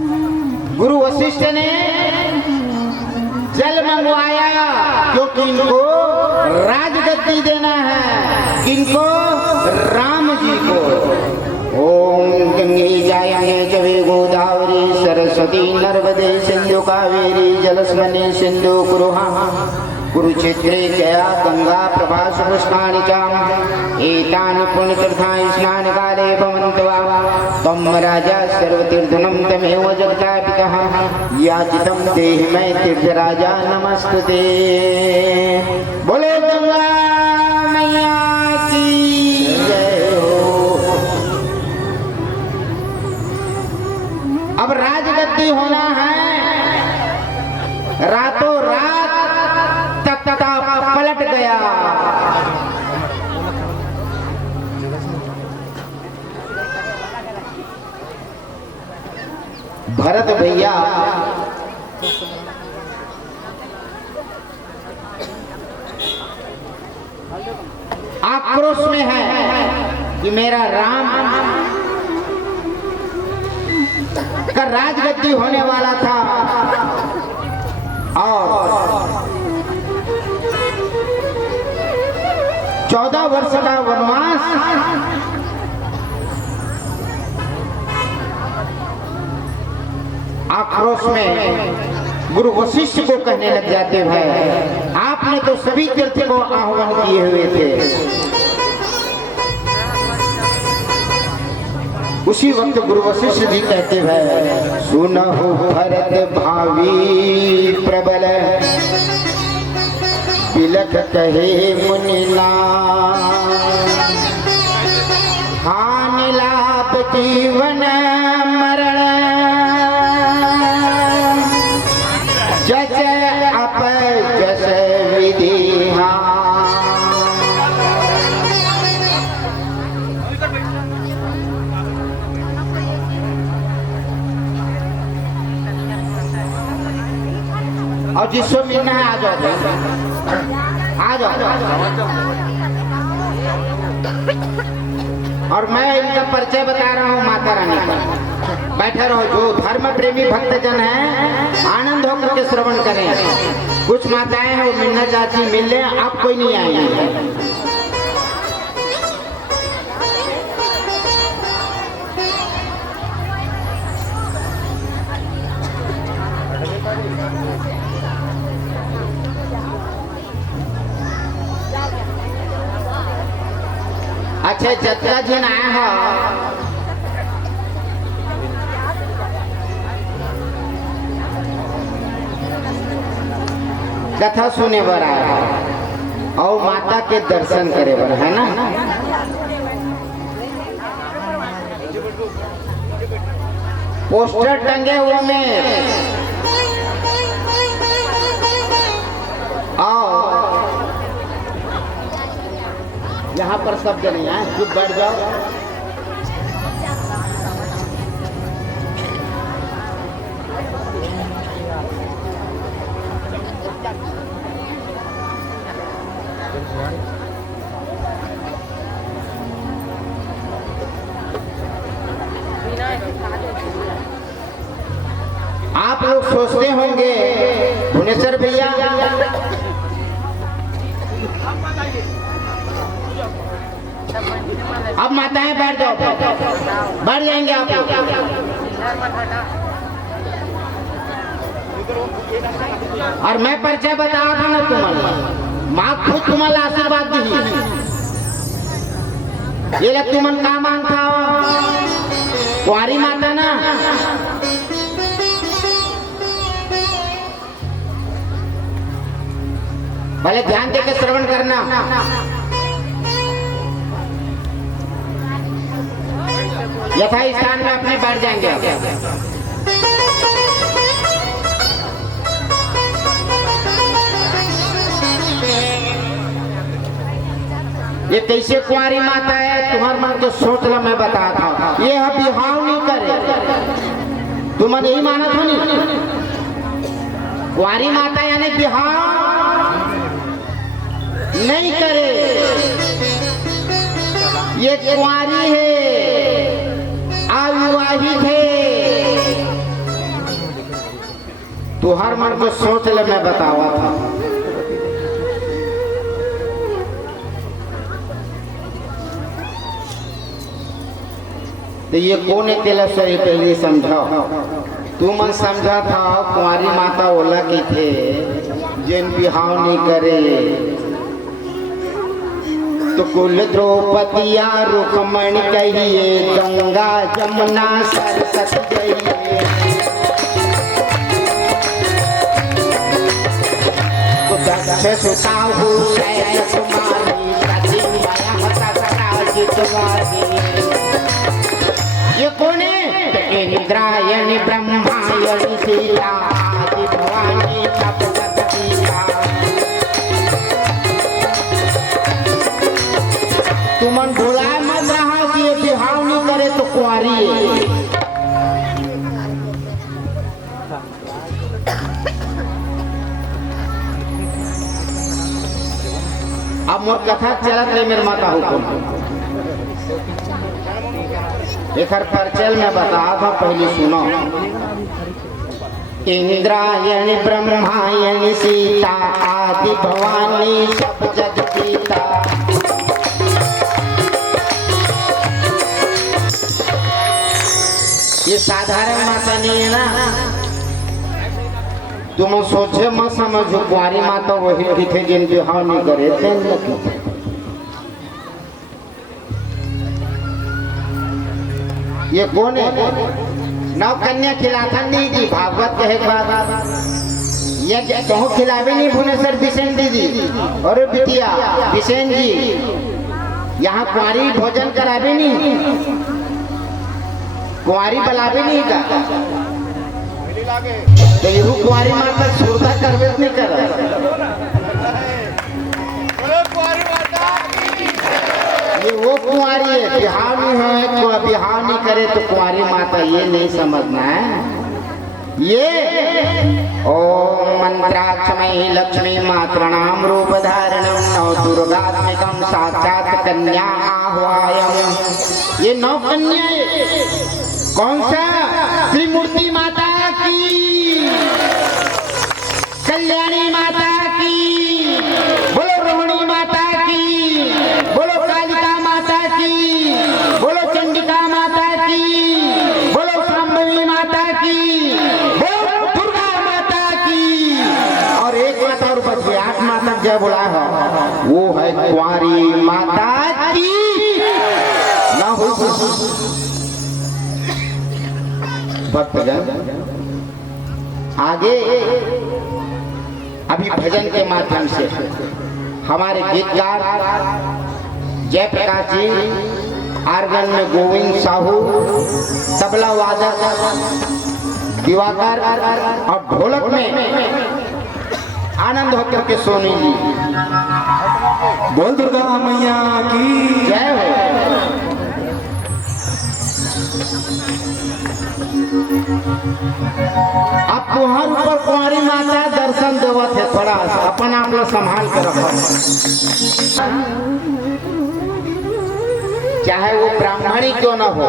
गुरु वशिष्ठ ने जल मंगवाया क्योंकि इनको राजगद्दी देना है। किनको? राम जी को। ओम गंगे जायंगे चवे गोदावरी सरस्वती नर्मदे सिंधु कावेरी जलस्मने सिंधु कुरुहा कुरुक्षेत्रे जया गंगा प्रभास पुष्पाणि च एतानि पुण्यतीर्थानि स्नानकाले भवन्तु वा त्वं राजा सर्वतीर्थनं तमेव जगतापितः याचितं देहि मे तीर्थराजा नमस्तुते। बोले गंगा मैया की जय हो। अब राजगद्दी होना है। रातों रात पलट गया। भरत भैया आक्रोश में है कि मेरा राम का राजगद्दी होने वाला था और 14 वर्ष का वनवास आक्रोश में गुरु वशिष्ठ को कहने लग जाते हैं, आपने तो सभी तीर्थ को आह्वान किए हुए थे। उसी वक्त गुरु वशिष्ठ जी कहते हैं, सुनहु भरत भावी प्रबल तिलक कहे मुनिना हानि लाभ जीवन मरण जस अप जस विधि। और जिसको मिलना है आ जाओ, आ जाओ। और मैं इनका परिचय बता रहा हूँ माता रानी का। बैठे रहो, जो धर्म प्रेमी भक्तजन हैं आनंद होकर के श्रवण करें। कुछ माताएं हैं वो मिलना चाहती, मिल ले, आप कोई नहीं आएंगे। अच्छा जत्रा जी आया हो कथा सुने बर आया और माता के दर्शन करे बर, है ना। पोस्टर टंगे हुए में और यहाँ पर शब्द नहीं है, चुप बैठ जाओ। आप लोग सोचते होंगे भुवनेश्वर भैया अब माताएं बैठ जाओ, बैठ जाएंगे आप लोग। और मैं परिचय बता रहा था ना तुम्हारा, माँ खुद तुम्हारा आशीर्वाद दी। ये लग तुमन का मांगता हो, कुंवारी माता ना। भले ध्यान देकर श्रवण करना। यथा स्थान में अपने बैठ जाएंगे। ये कैसे कुंवारी माता है तुम्हारे मन के सोच ला, मैं बताता हूँ। ये बिहाव नहीं करे, तुम यही मानत हो नहीं। कुंवारी माता यानी बिहाव नहीं करे, ये कुंवारी है, अविवाहित है, तू हर मन को सोच ले, मैं बतावा था। तो ये कौन है तेला सही पहले समझा। तू मन समझा था कुंवारी माता ओला की थे जिन बिहाव नहीं करे तो कुल द्रौपदिया रुक्मणी कहिए गंगा जमुना सरस्वती कहिए दक्ष सुताहु शैल कुमारी सती माया हता सराजितवादी। ये कौन है? इंद्रायणी ब्रह्मायणी सीता आदि भवानी सप्तशतीया। तू मन भुला मत रहा कि ये बिहाव नहीं करे तो कुंवारी है। अब मोर कथा चलत रही मेरे माता हुकुम एक परिचय में बता था, पहले सुनो। इंद्रायणी ब्रह्मायणी सीता आदि भवानी सब जग पिता। ये साधारण माता नहीं है ना, तुम सोचे मत समझो कुंवारी माता वही थे जिन बिहाव नहीं करे थे। ये कौन है? नौ कन्या खिलाता नहीं जी, भागवत कहे बात ये कहूँ खिलावे नहीं भुवनेश्वर बिसेन दीदी और बिटिया बिसेन जी यहाँ कुंवारी भोजन करावे नहीं, कुंवारी बुलावे नहीं का तो यू कुंवारी माता सुरता करवे नहीं कर। ये वो कुंवारी है, बिहाव नहीं है, बिहाव नहीं करे तो कुंवारी माता, ये नहीं समझना है। ये ओम मंत्राक्षमयी लक्ष्मी मातृणाम रूप धारणम नव दुर्गात्मिकम साक्षात कन्या आह्वायम। ये 9 कन्या कौन सा? श्री मूर्ति माता की, कल्याणी माता की, बोलो रोहिणी माता की, बोलो कालिका माता की, बोलो चंडिका माता की, बोलो शांभवी माता की, बोलो दुर्गा माता की। और एक माता और बची 8 माता जय बोला है, वो है कुंवारी माता की ना हो भक्तजन। आगे अभी भजन के माध्यम से हमारे गीतकार जयप्रकाश जी, आर्गन में गोविंद साहू, तबला वादक दिवाकर और ढोलक में आनंद होकर के सोनी जी। बोल दुर्गा मैया की जय हो। अब तुहार ऊपर कुंवारी माता दर्शन देवत है, थोड़ा अपन आप लोग संभाल कर रखो। चाहे वो ब्राह्मणी क्यों न हो,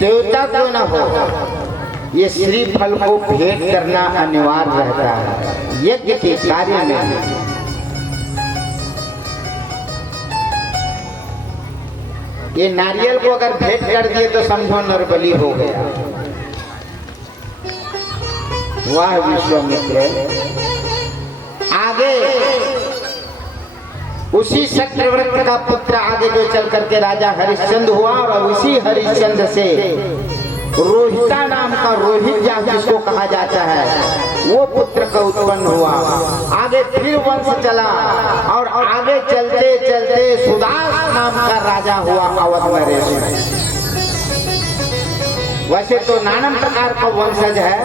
देवता क्यों न हो, ये श्री फल को भेंट करना अनिवार्य रहता है यज्ञ के कार्य में। ये नारियल को अगर भेंट कर दिए तो समझो नरबली हो गया। वाह विश्वामित्र। आगे उसी चक्रवर्ती का पुत्र आगे जो चल करके राजा हरिश्चंद्र हुआ और उसी हरिश्चंद्र से रोहिता नाम का रोहित जिसको कहा जाता है वो पुत्र का उत्पन्न हुआ। आगे फिर वंश चला और आगे चलते चलते सुदास नाम का राजा हुआ अवध नरेश में। वैसे तो नाना प्रकार का वंशज है,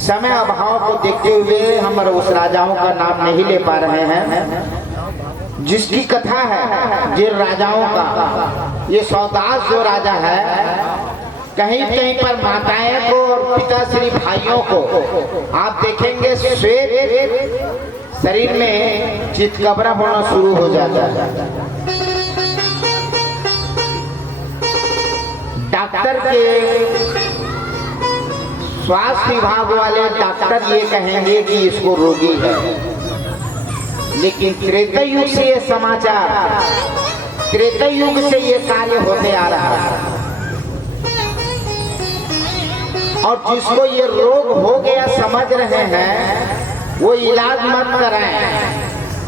समय अभाव को देखते हुए हम उस राजाओं का नाम नहीं ले पा रहे हैं। जिसकी कथा है जिन राजाओं का, ये सौदास जो राजा है, कहीं कहीं पर माताएं को और पिताश्री भाइयों को आप देखेंगे श्वेत शरीर में चितकबरा होना शुरू हो जाता है। डॉक्टर के स्वास्थ्य विभाग वाले डॉक्टर ये कहेंगे कि इसको रोगी है, लेकिन त्रेता युग से ये समाचार, त्रेता युग से ये कार्य होते आ रहा है। और जिसको ये रोग हो गया समझ रहे हैं, वो इलाज मत कराएं,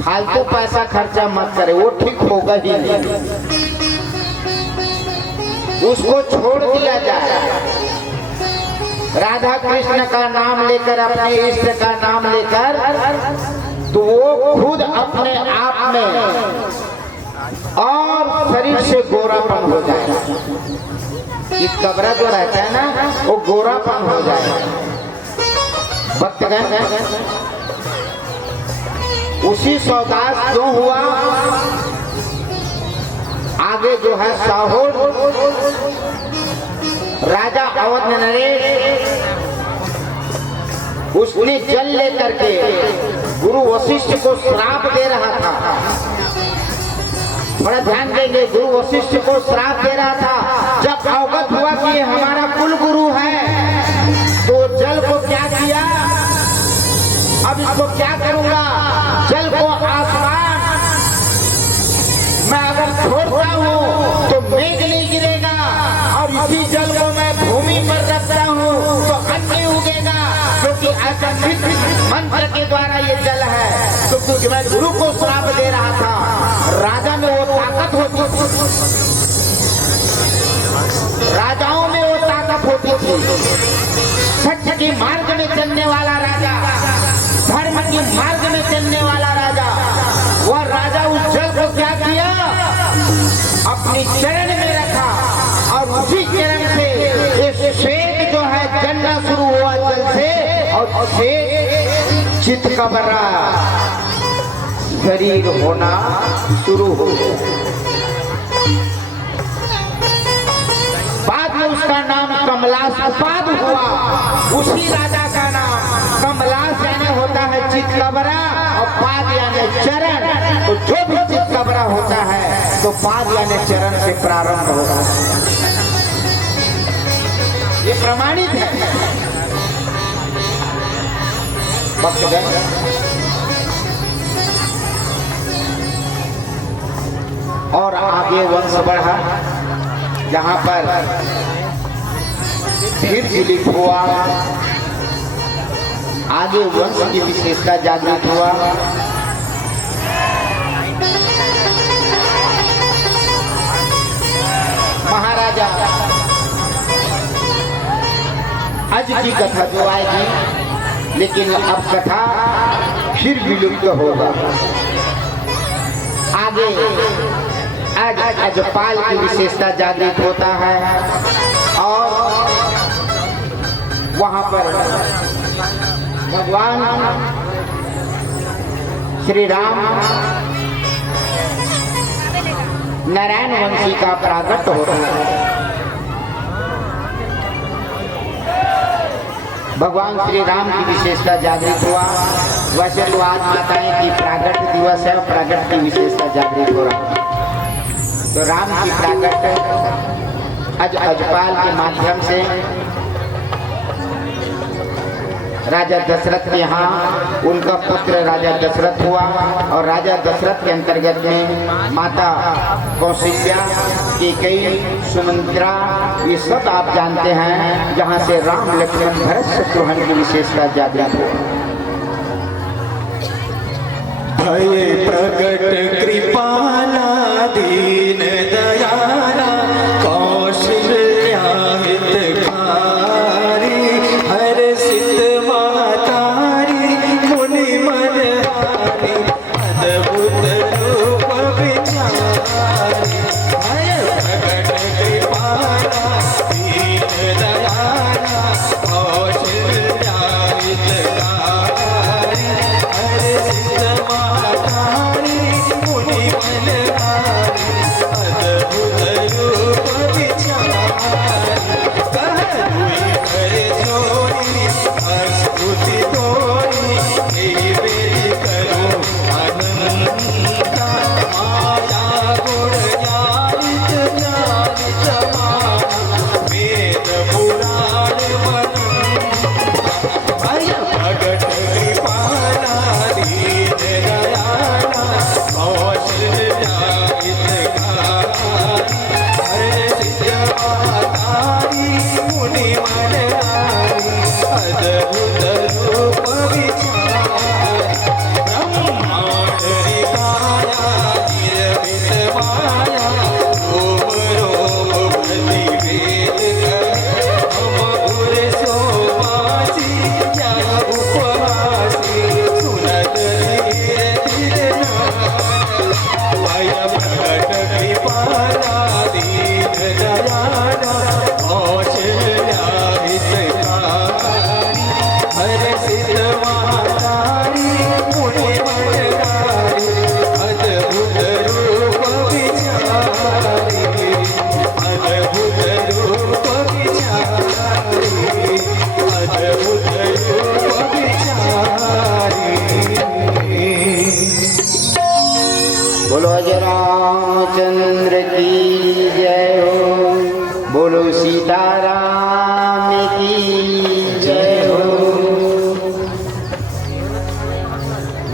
फालतू पैसा खर्चा मत करें, वो ठीक होगा ही नहीं, उसको छोड़ दिया जाए। राधा कृष्ण का नाम लेकर, अपने इष्ट का नाम लेकर, तो वो खुद अपने आप में और शरीर से गोरापन हो जाए। इस कबरा जो रहता है ना, वो गोरापन हो जाए। भक्तगण, उसी सौदास क्यों हुआ, आगे जो है साहोर राजा अवध नरेश, उसने जल लेकर के गुरु वशिष्ठ को श्राप दे रहा था। बड़ा ध्यान देंगे, गुरु वशिष्ठ को श्राप दे रहा था। जब अवगत हुआ कि ये हमारा कुल गुरु है, तो जल को क्या किया, अब इसको क्या करूंगा, जल को आसमान मैं अगर छोड़ता हूँ तो मेघ नहीं गिरेगा, और इसी जल को मैं भूमि पर रखता हूँ तो अन्न उगेगा, क्योंकि ऐसा मंत्र के द्वारा ये जल है। तो क्योंकि मैं गुरु को श्राप दे रहा था, राजा में वो ताकत होती थी, राजाओं में वो ताकत होती थी। सत्य के मार्ग में चलने वाला राजा, धर्म के मार्ग में चलने वाला राजा, वह राजा उस जल को क्या किया, अपनी चरण में रखा, और उसी चरण से ये श्वेत जो है जलना शुरू हुआ जल से, और श्वेत चित कबरा शरीर होना शुरू हो गया। बाद में उसका नाम कमलास उपाद हुआ। उसी राजा का नाम कमलास यानी होता है चितकबरा, और पाद यानी चरण। तो जो भी चितकबरा होता है तो पाद यानी चरण से प्रारंभ होगा। ये प्रमाणित है भक्तगण। और आगे वंश बढ़ा, जहां पर फिर विलिप हुआ, आगे वंश की विशेषता जागृत हुआ। महाराजा आज की कथा जो आएगी, लेकिन अब कथा फिर विलुप्त होगा। आगे आज अजपाल की विशेषता जागृत होता है, और वहां पर भगवान श्री राम नारायण वंशी का प्राकट होता है। भगवान श्री राम की विशेषता जागृत हुआ। वैसे तो आज माताएं की प्राकट दिवस है, प्राकट की विशेषता जागृत हो रहा है। तो राम की प्राकट अजपाल के माध्यम से राजा दशरथ के यहाँ उनका पुत्र राजा दशरथ हुआ, और राजा दशरथ के अंतर्गत में माता कौशल्या, कैकेयी, सुमित्रा, ये सब आप जानते हैं, जहाँ से राम लक्ष्मण भरत शत्रुघ्न की विशेषता जागृत हुआ। भय प्रगट कृपाला दीन दयाला कौशल्या हितकारी, हर सिद्ध मातारी मुनि मनहारी, अद्भुत रूप विचारी। भय प्रगट कृपाला दीन दयाला कौशल्या हितकारी, हर सिद्ध मातारी मुनि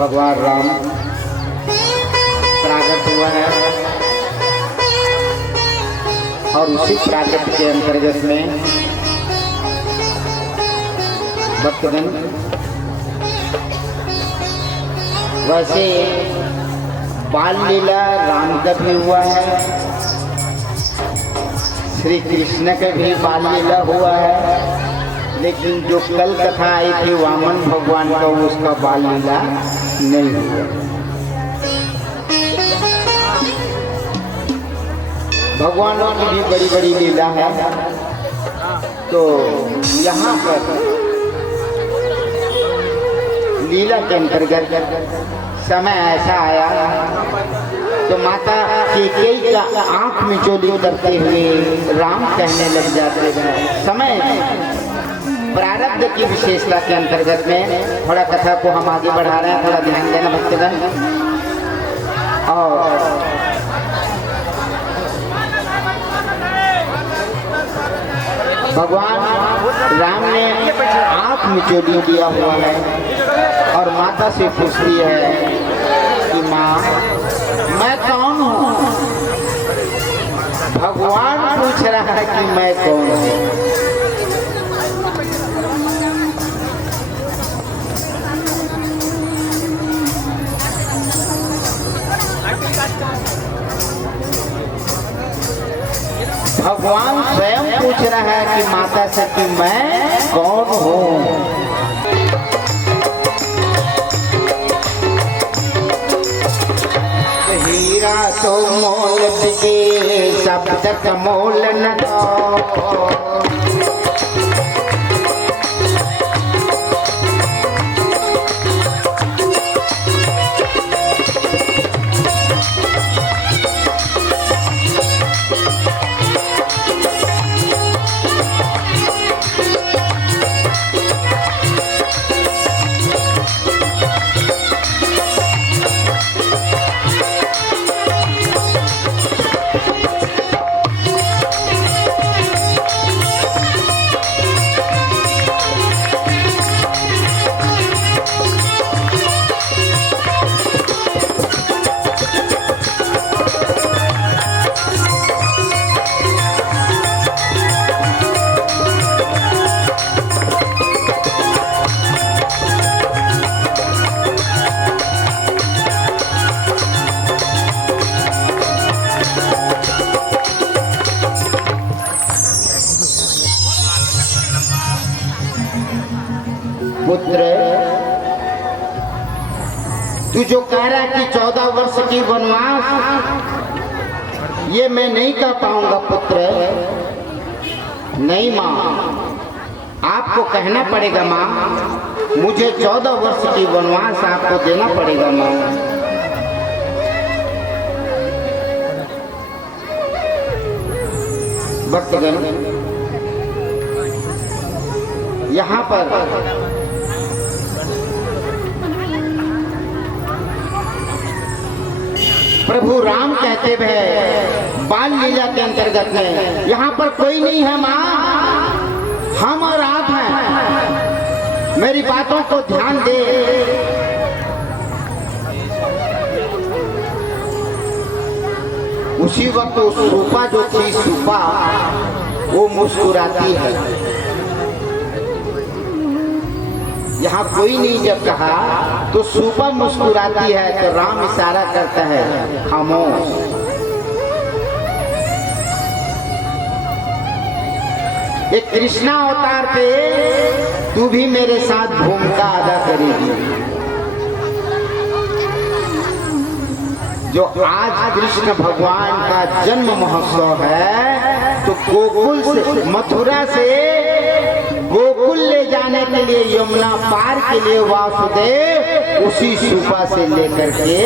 भगवान राम प्राकट हुआ है और उसी प्राकट के अंतर्गत में भक्तगण वैसे बाल लीला राम का भी हुआ है, श्री कृष्ण का भी बाल लीला हुआ है, लेकिन जो कल कथा आई थी वामन भगवान का उसका बाल लीला नहीं हुआ। भगवानों की भी बड़ी बड़ी लीला है। तो यहाँ पर लीला के अंतर्गत समय ऐसा आया तो माता कैकेयी का आंख में चोली करते हुए राम कहने लग जाते हैं। समय प्रारब्ध की विशेषता के अंतर्गत में थोड़ा कथा को हम आगे बढ़ा रहे हैं, थोड़ा ध्यान देना भक्तगण। और भगवान राम ने आंख में चोली दिया हुआ है और माता से पूछती है कि माँ मैं कौन हूँ। भगवान पूछ रहा है कि मैं कौन हूँ। भगवान स्वयं पूछ रहा है कि माता से कि मैं कौन हूँ। हीरा तो मोल बिके शब्द का मोल न दो। पुत्र तू जो कह रहा है कि 14 वर्ष की वनवास, ये मैं नहीं कर पाऊंगा पुत्र। नहीं माँ, आपको कहना पड़ेगा माँ, मुझे 14 वर्ष की वनवास आपको देना पड़ेगा माँ। भक्तगण यहाँ पर प्रभु राम कहते हैं बाल लीला के अंतर्गत में यहाँ पर कोई नहीं है माँ, हम और आप हैं। मेरी बातों को ध्यान दे। उसी वक्त वो सूपा जो थी, सूपा वो मुस्कुराती है। यहाँ कोई नहीं जब कहा तो सूपा मुस्कुराती है, तो राम इशारा करता है खामोश। एक कृष्णा अवतार पे तू भी मेरे साथ भूमिका अदा करेगी। जो आज कृष्ण भगवान का जन्म महोत्सव है, तो गोकुल से, मथुरा से गोकुल ले जाने के लिए, यमुना पार के लिए वासुदेव उसी सूपा से लेकर के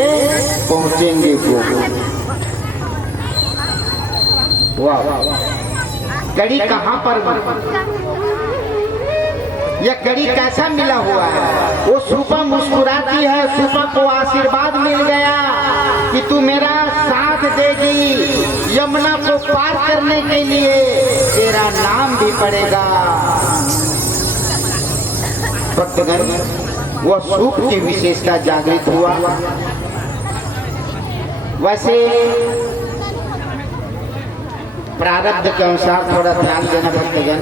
पहुंचेंगे गोकुल। वाह, कड़ी कहाँ पर, यह कड़ी कैसा मिला हुआ है। वो सूपा मुस्कुराती है, सूपा को आशीर्वाद मिल गया कि तू मेरा साथ देगी, यमुना को पार करने के लिए तेरा नाम भी पड़ेगा। भक्तगण वह सुख की विशेषता जागृत हुआ। वैसे प्रारब्ध के अनुसार थोड़ा ध्यान देना भक्तजन।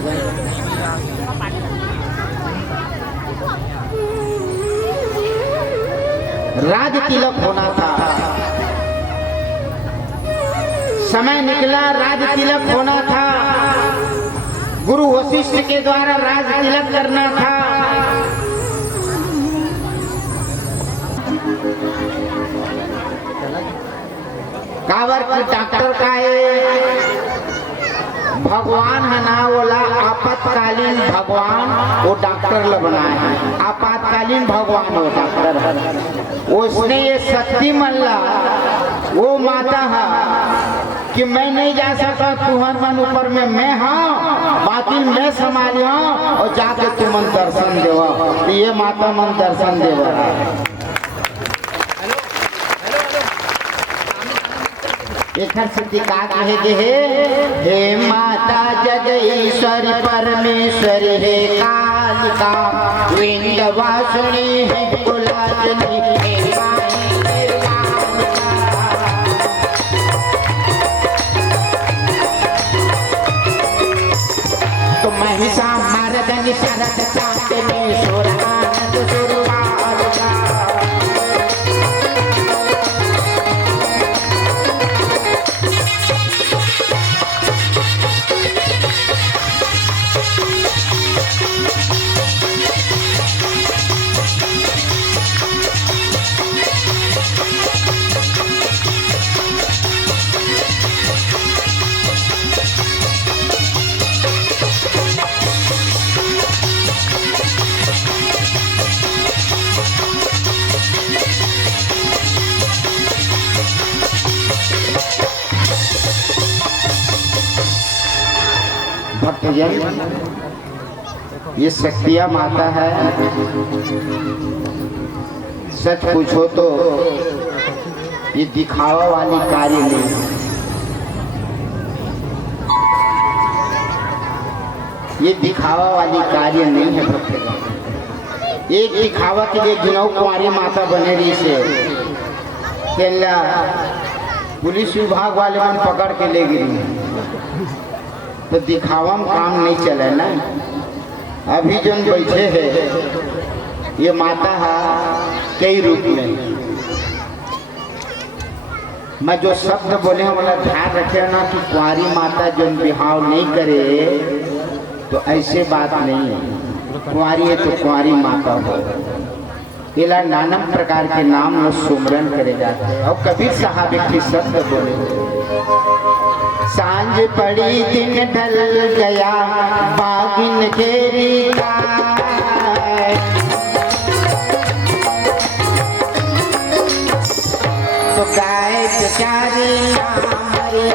राज तिलक होना था, समय निकला, राज तिलक होना था, गुरु वशिष्ठ के द्वारा राज तिलक करना था। कावर की डॉक्टर का भगवान है ना, बोला आपातकालीन भगवान वो डॉक्टर ल बनाए हैं, आपातकालीन भगवान वो डॉक्टर है। उसने ये शक्ति मल्ला वो माता है कि मैं नहीं जा सकता, तुहर मन ऊपर में मैं हाँ, बाकी मैं संभालिया और जाके तुम मन दर्शन देवा। तो ये माता मन दर्शन देवा। एक का कहे जे हे माता जगईश्वरी परमेश्वरी हे कालिका विंध्यवासिनी हे कुलाजनी हे माई निर्वाणिका। तो महिषा मर्दनी शरद चांदनी सुरानंद सुरवालिका। भक्तजन, ये शक्तियाँ माता है। सच पूछो तो ये दिखावा वाली कार्य नहीं, ये दिखावा वाली कार्य नहीं है भक्तजन। एक दिखावा के लिए गिनौ कुंवारी माता बने रही से केला पुलिस विभाग वाले मन पकड़ के ले गिरी, तो दिखावा में काम नहीं चले ना। अभी जो बैठे हैं ये माता है कई रूप में। मैं जो शब्द बोले हैं वाला ध्यान रखे ना कि कुंवारी माता जो बिहाव नहीं करे तो ऐसे बात नहीं है। कुंवारी है तो कुंवारी माता हो। इला नाना प्रकार के नाम न सुमरन करे जाते हैं। और कबीर साहब एक शब्द बोले, सांझ पड़ी दिन ढल गया बागिन घेरी गाय, तो गाय बेचारी हमारी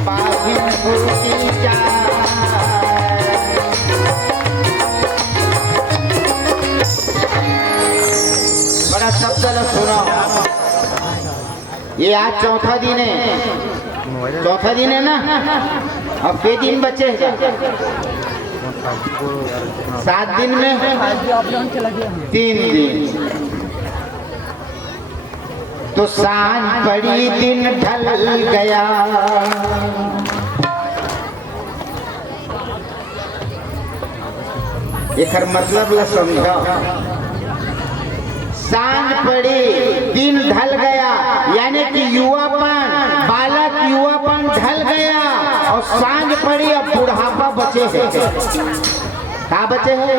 बागिन भूखी जाए। बड़ा शब्द ल सुनो। ये आज चौथा दिन है, चौथा दिन है ना। अब के दिन बचे हैं? 7 दिन में 3 दिन। तो सांझ पड़ी दिन ढल गया, एक मतलब ला समझा। सांझ पड़ी दिन ढल गया यानी कि युवापन, बालक युवापन ढल गया और सांझ पड़ी अब बुढ़ापा बचे है। क्या बचे है?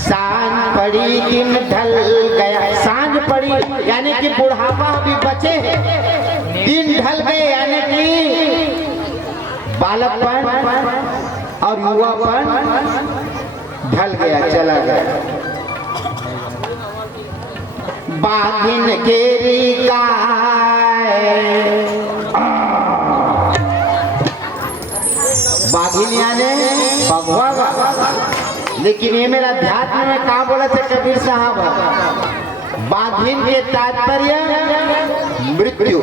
सांझ पड़ी दिन ढल गया, सांझ पड़ी यानी कि बुढ़ापा अभी बचे है, दिन ढल गए यानी कि बालकपन और युवापन ढल गया, चला गया। बागिन घेरी गाय, बागिन यानी भगवा, लेकिन ये मेरा अध्यात्म में कहा बोला थे कबीर साहब, बागिन के तात्पर्य मृत्यु।